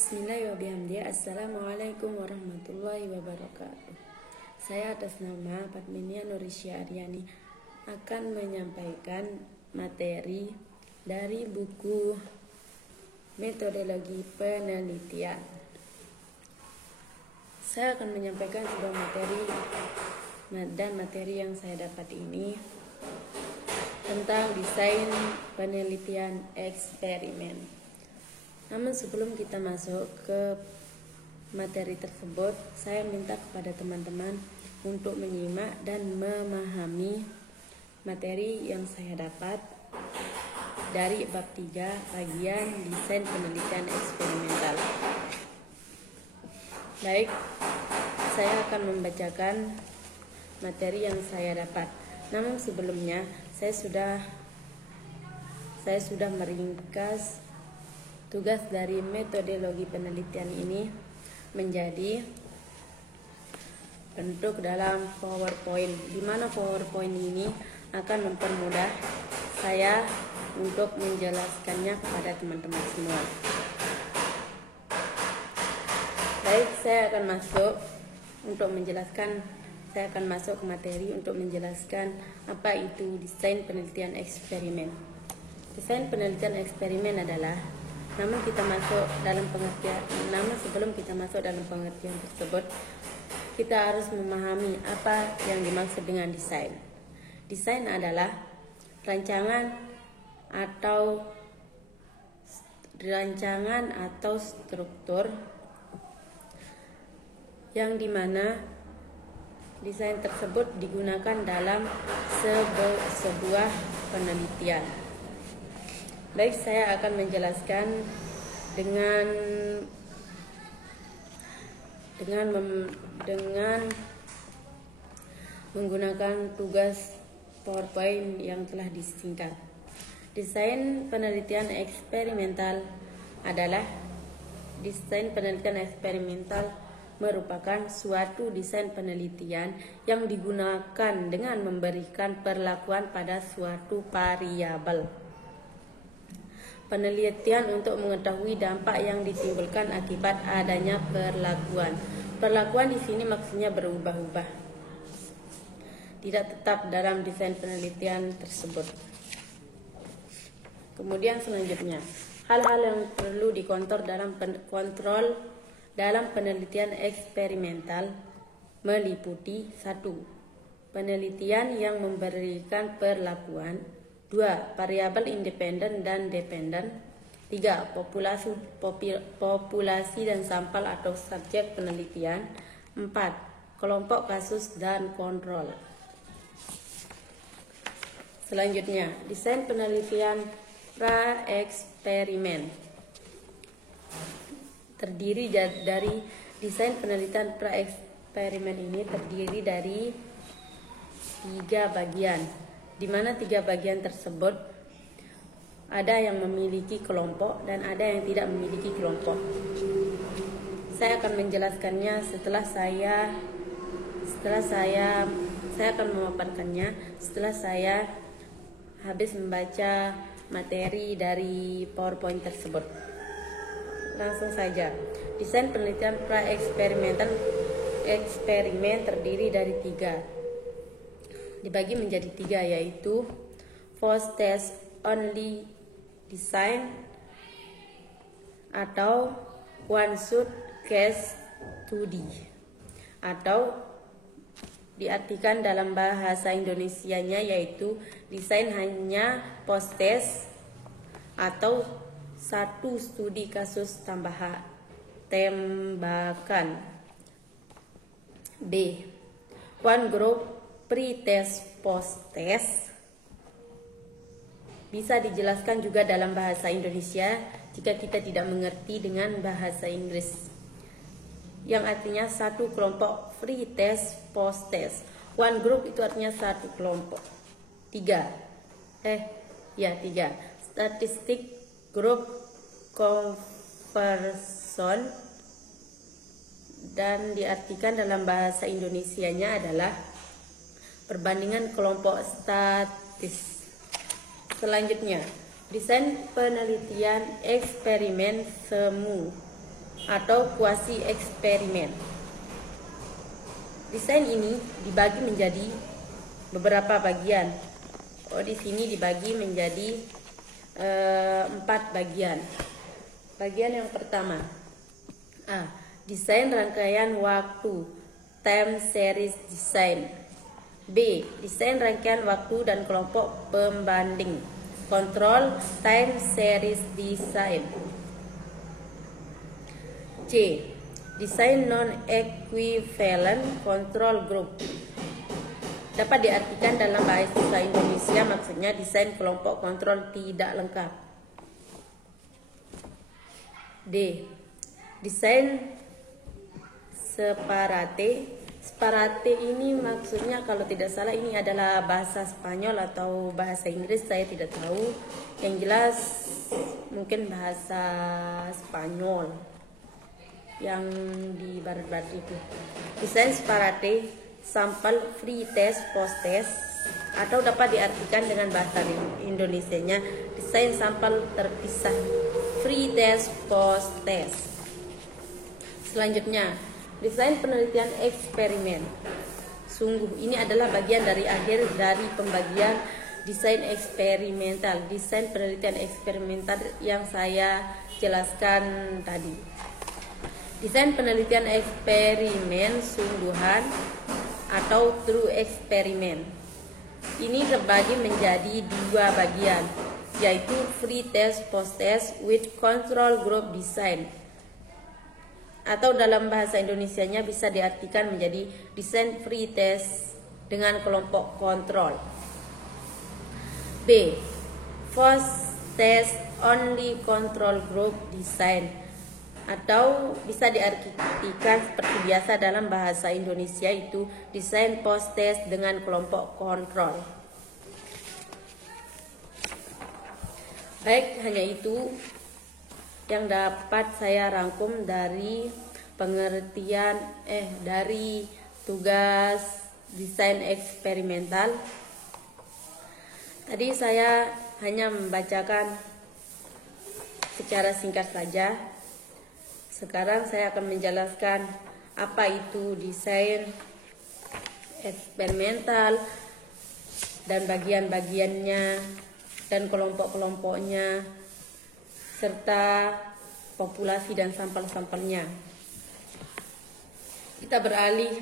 Bismillahirrahmanirrahim. Assalamualaikum warahmatullahi wabarakatuh. Saya atas nama Padminia Nurisya Aryani akan menyampaikan materi dari buku Metodologi Penelitian. Saya akan menyampaikan sebuah materi yang saya dapat ini tentang desain penelitian eksperimen. Namun sebelum kita masuk ke materi tersebut, saya minta kepada teman-teman untuk menyimak dan memahami materi yang saya dapat dari bab 3 bagian desain penelitian eksperimental. Baik, saya akan membacakan materi yang saya dapat. Namun sebelumnya saya sudah meringkas tugas dari metodologi penelitian ini menjadi bentuk dalam PowerPoint, di mana PowerPoint ini akan mempermudah saya untuk menjelaskannya kepada teman-teman semua. Baik, saya akan masuk ke materi untuk menjelaskan apa itu desain penelitian eksperimen. Desain penelitian eksperimen adalah Namun sebelum kita masuk dalam pengertian tersebut, kita harus memahami apa yang dimaksud dengan desain. Desain adalah rancangan atau struktur yang dimana desain tersebut digunakan dalam sebuah penelitian. Baik, saya akan menjelaskan dengan menggunakan tugas PowerPoint yang telah disingkat. Desain penelitian eksperimental merupakan suatu desain penelitian yang digunakan dengan memberikan perlakuan pada suatu variabel penelitian untuk mengetahui dampak yang ditimbulkan akibat adanya perlakuan. Perlakuan di sini maksudnya berubah-ubah, tidak tetap dalam desain penelitian tersebut. Kemudian selanjutnya, hal-hal yang perlu dikontrol dalam penelitian eksperimental meliputi 1. Penelitian yang memberikan perlakuan. 2. Variabel independen dan dependen. 3. Populasi dan sampel atau subjek penelitian. 4. Kelompok kasus dan kontrol. Selanjutnya, desain penelitian pra-eksperimen. Desain penelitian pra-eksperimen ini terdiri dari 3 bagian, di mana 3 bagian tersebut ada yang memiliki kelompok dan ada yang tidak memiliki kelompok. Saya akan menjelaskannya setelah saya akan memaparkannya setelah saya habis membaca materi dari PowerPoint tersebut. Langsung saja. Desain penelitian pra-eksperimental eksperimen terdiri dari 3. Dibagi menjadi 3, yaitu First Test Only Design atau One Shot Case Study, atau diartikan dalam bahasa Indonesianya yaitu desain hanya post test atau satu studi kasus tembakan. B. One Group Pre-test, post-test. Bisa dijelaskan juga dalam bahasa Indonesia jika kita tidak mengerti dengan bahasa Inggris, yang artinya satu kelompok. Pre-test, post-test. One group itu artinya satu kelompok. 3. Statistik group conversion, dan diartikan dalam bahasa Indonesianya adalah perbandingan kelompok statis. Selanjutnya, desain penelitian eksperimen semu. atau kuasi eksperimen. Desain ini dibagi menjadi beberapa bagian. Di sini dibagi menjadi 4 bagian. Bagian yang pertama, desain rangkaian waktu, time series design. B, desain rangkaian waktu dan kelompok pembanding, control time series design. C, desain non-equivalent control group. Dapat diartikan dalam bahasa Indonesia maksudnya desain kelompok kontrol tidak lengkap. D, desain separate. Separate ini maksudnya kalau tidak salah ini adalah bahasa Spanyol atau bahasa Inggris, saya tidak tahu. Yang jelas mungkin bahasa Spanyol yang di barat-barat itu. Desain separate, sampel, free test, post test, atau dapat diartikan dengan bahasa Indonesianya desain sampel terpisah, free test, post test. Selanjutnya, desain penelitian eksperimen. Sungguh ini adalah bagian dari akhir dari pembagian desain eksperimental, desain penelitian eksperimental yang saya jelaskan tadi. Desain penelitian eksperimen sungguhan atau true eksperimen. Ini terbagi menjadi 2 bagian, yaitu free test, post test with control group design. Atau dalam bahasa Indonesianya bisa diartikan menjadi desain free test dengan kelompok kontrol. B, post test only control group design, atau bisa diartikan seperti biasa dalam bahasa Indonesia itu desain post test dengan kelompok kontrol. Baik, hanya itu yang dapat saya rangkum dari pengertian dari tugas desain eksperimental. Tadi saya hanya membacakan secara singkat saja. Sekarang saya akan menjelaskan apa itu desain eksperimental dan bagian-bagiannya dan kelompok-kelompoknya serta populasi dan sampel-sampelnya. Kita beralih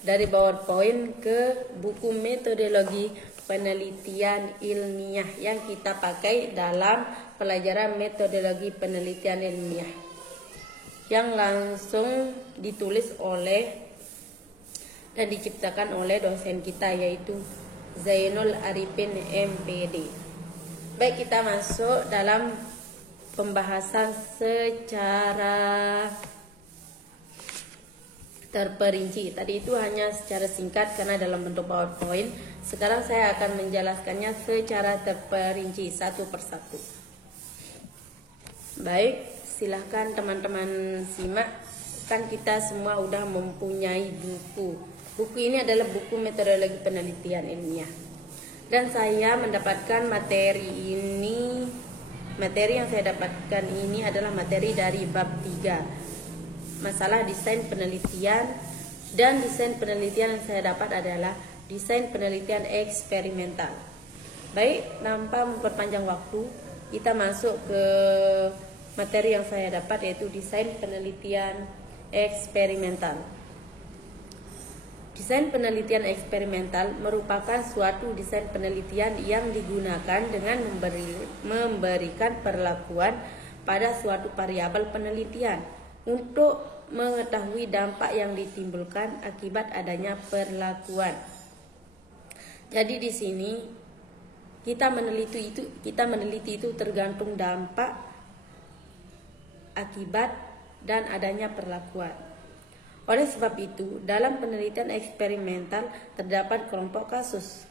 dari PowerPoint ke buku metodologi penelitian ilmiah yang kita pakai dalam pelajaran metodologi penelitian ilmiah, yang langsung ditulis oleh dan diciptakan oleh dosen kita yaitu Zainul Arifin MPD. Baik, kita masuk dalam pembahasan secara terperinci. Tadi itu hanya secara singkat karena dalam bentuk PowerPoint. Sekarang saya akan menjelaskannya secara terperinci satu persatu. Baik, silahkan teman-teman simak. Kan kita semua udah mempunyai buku. Buku ini adalah buku metodologi penelitian ilmiah. Dan saya mendapatkan materi yang saya dapatkan ini adalah materi dari bab 3, masalah desain penelitian, dan desain penelitian yang saya dapat adalah desain penelitian eksperimental. Baik, tanpa memperpanjang waktu, kita masuk ke materi yang saya dapat yaitu desain penelitian eksperimental. Desain penelitian eksperimental merupakan suatu desain penelitian yang digunakan dengan memberikan perlakuan pada suatu variabel penelitian untuk mengetahui dampak yang ditimbulkan akibat adanya perlakuan. Jadi di sini kita meneliti itu tergantung dampak, akibat, dan adanya perlakuan. Oleh sebab itu, dalam penelitian eksperimental terdapat kelompok kasus.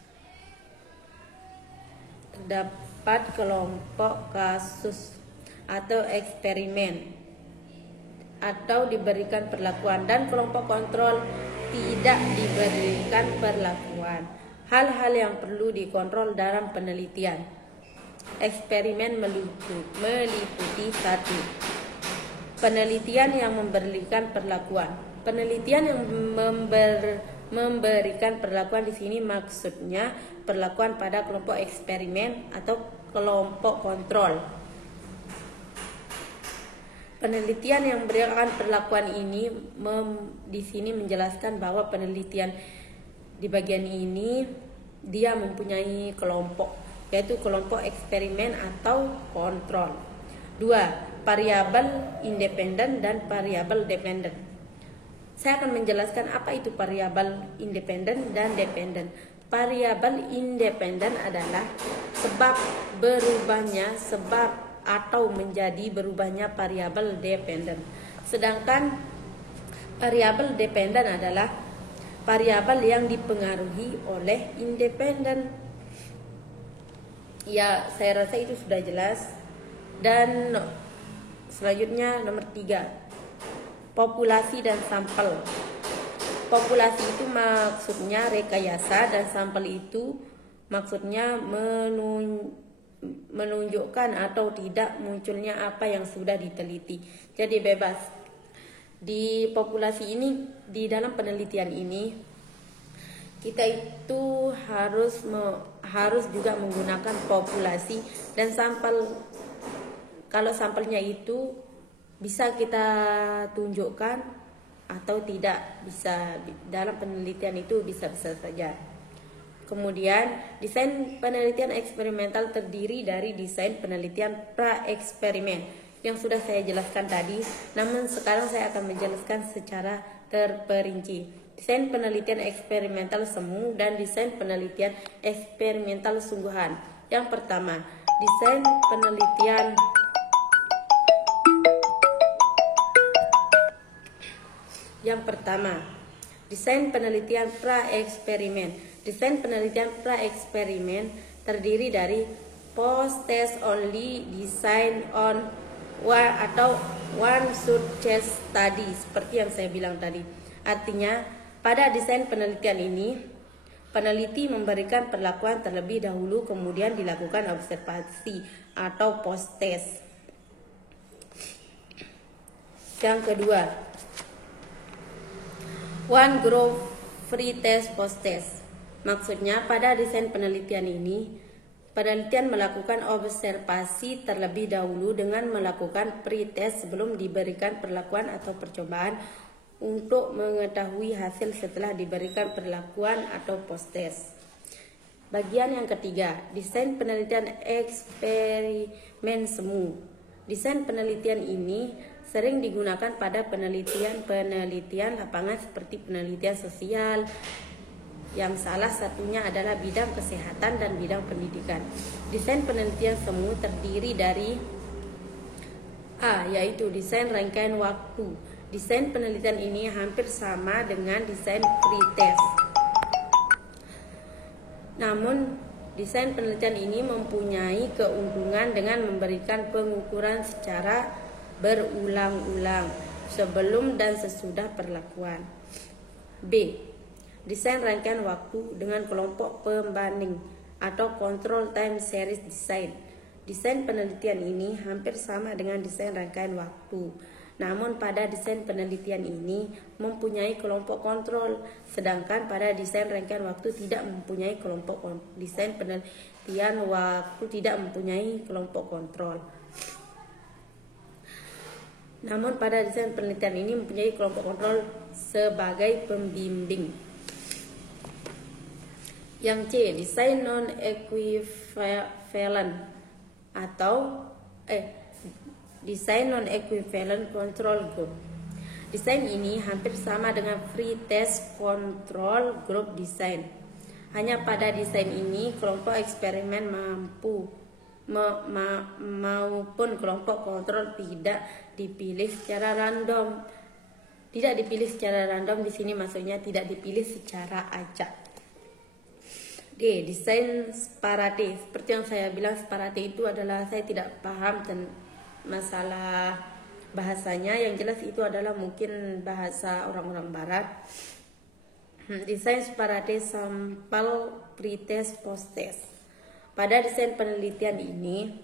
Atau eksperimen atau diberikan perlakuan, dan kelompok kontrol tidak diberikan perlakuan. Hal-hal yang perlu dikontrol dalam penelitian eksperimen meliputi 1. Penelitian yang memberikan perlakuan. Penelitian yang memberikan perlakuan di sini maksudnya perlakuan pada kelompok eksperimen atau kelompok kontrol. Penelitian yang memberikan perlakuan ini di sini menjelaskan bahwa penelitian di bagian ini dia mempunyai kelompok, yaitu kelompok eksperimen atau kontrol. 2. Variabel independen dan variabel dependen. Saya akan menjelaskan apa itu variabel independen dan dependen. Variabel independen adalah sebab atau menjadi berubahnya variabel dependen. Sedangkan variabel dependen adalah variabel yang dipengaruhi oleh independen. Ya, saya rasa itu sudah jelas. Dan selanjutnya nomor 3, populasi dan sampel. Populasi itu maksudnya rekayasa dan sampel itu maksudnya menunjukkan atau tidak munculnya apa yang sudah diteliti. Jadi bebas. Di populasi ini, di dalam penelitian ini, kita itu harus juga menggunakan populasi dan sampel. Kalau sampelnya itu bisa kita tunjukkan atau tidak, bisa dalam penelitian itu bisa-bisa saja. Kemudian, desain penelitian eksperimental terdiri dari desain penelitian pra-eksperimen yang sudah saya jelaskan tadi, namun sekarang saya akan menjelaskan secara terperinci. Desain penelitian eksperimental semu dan desain penelitian eksperimental sungguhan. Yang pertama, desain penelitian desain penelitian pra-eksperimen. Desain penelitian pra-eksperimen terdiri dari post-test only design on one success study, seperti yang saya bilang tadi. Artinya, pada desain penelitian ini, peneliti memberikan perlakuan terlebih dahulu, kemudian dilakukan observasi atau post-test. Yang kedua, one group free test post-test. Maksudnya pada desain penelitian ini, penelitian melakukan observasi terlebih dahulu dengan melakukan pre-test sebelum diberikan perlakuan atau percobaan untuk mengetahui hasil setelah diberikan perlakuan atau post-test. Bagian yang ketiga, desain penelitian eksperimen semu. Desain penelitian ini sering digunakan pada penelitian lapangan seperti penelitian sosial, yang salah satunya adalah bidang kesehatan dan bidang pendidikan. Desain penelitian semu terdiri dari A, yaitu desain rangkaian waktu. Desain penelitian ini hampir sama dengan desain pretest. Namun, desain penelitian ini mempunyai keuntungan dengan memberikan pengukuran secara berulang-ulang sebelum dan sesudah perlakuan. B, desain rangkaian waktu dengan kelompok pembanding atau control time series design. Desain penelitian ini hampir sama dengan desain rangkaian waktu. Namun pada desain penelitian ini mempunyai kelompok kontrol, sedangkan pada desain rangkaian waktu tidak mempunyai kelompok desain penelitian waktu tidak mempunyai kelompok kontrol. Namun pada desain penelitian ini mempunyai kelompok kontrol sebagai pembimbing. Yang C, desain non-equivalent atau desain non-equivalent control group. Desain ini hampir sama dengan free test control group design. Hanya pada desain ini kelompok eksperimen maupun kelompok kontrol tidak dipilih secara random. Tidak dipilih secara random di sini maksudnya tidak dipilih secara acak. D, desain separate. Seperti yang saya bilang, separate itu adalah saya tidak paham dan masalah bahasanya, yang jelas itu adalah mungkin bahasa orang-orang barat. Desain separate sampel pretest post-test. Pada desain penelitian ini,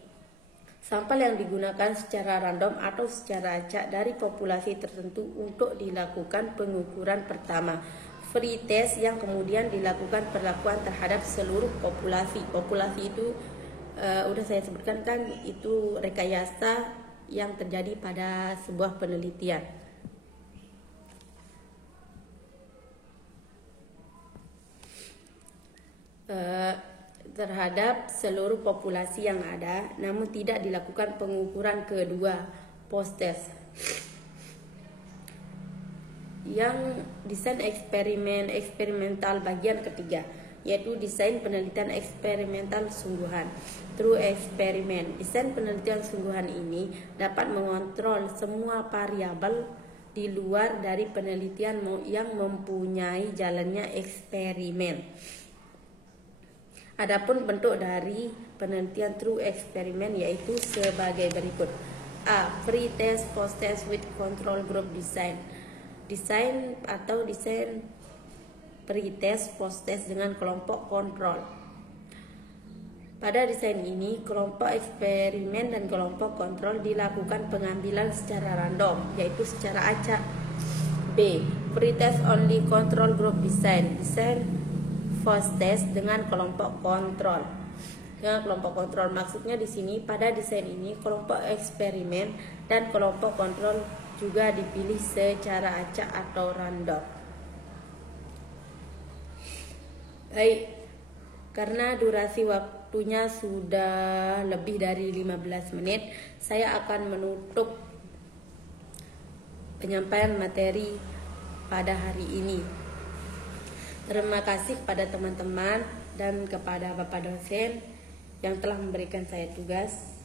Sampel yang digunakan secara random atau secara acak dari populasi tertentu untuk dilakukan pengukuran pertama. Free test yang kemudian dilakukan perlakuan terhadap seluruh populasi. Populasi itu udah saya sebutkan kan, itu rekayasa yang terjadi pada sebuah penelitian. Terhadap seluruh populasi yang ada, namun tidak dilakukan pengukuran kedua, post test. Yang desain eksperimental bagian ketiga, yaitu desain penelitian eksperimental sungguhan, true experiment. Desain penelitian sungguhan ini dapat mengontrol semua variabel di luar dari penelitian yang mempunyai jalannya eksperimen. Adapun bentuk dari penelitian true experiment yaitu sebagai berikut. A. Free test, post test with control group design. Desain atau desain free test, post test dengan kelompok kontrol. Pada desain ini, kelompok eksperimen dan kelompok kontrol dilakukan pengambilan secara random, yaitu secara acak. B. Free test only control group design. Desain post test dengan kelompok kontrol. Dengan kelompok kontrol maksudnya di sini pada desain ini kelompok eksperimen dan kelompok kontrol juga dipilih secara acak atau random. Baik, karena durasi waktunya sudah lebih dari 15 menit, saya akan menutup penyampaian materi pada hari ini. Terima kasih kepada teman-teman dan kepada Bapak dosen yang telah memberikan saya tugas.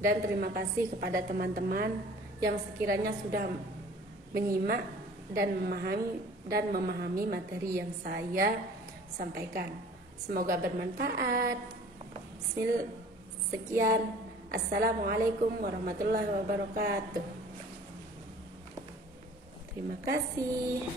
Dan terima kasih kepada teman-teman yang sekiranya sudah menyimak dan memahami materi yang saya sampaikan. Semoga bermanfaat. Sekian. Assalamualaikum warahmatullahi wabarakatuh. Terima kasih.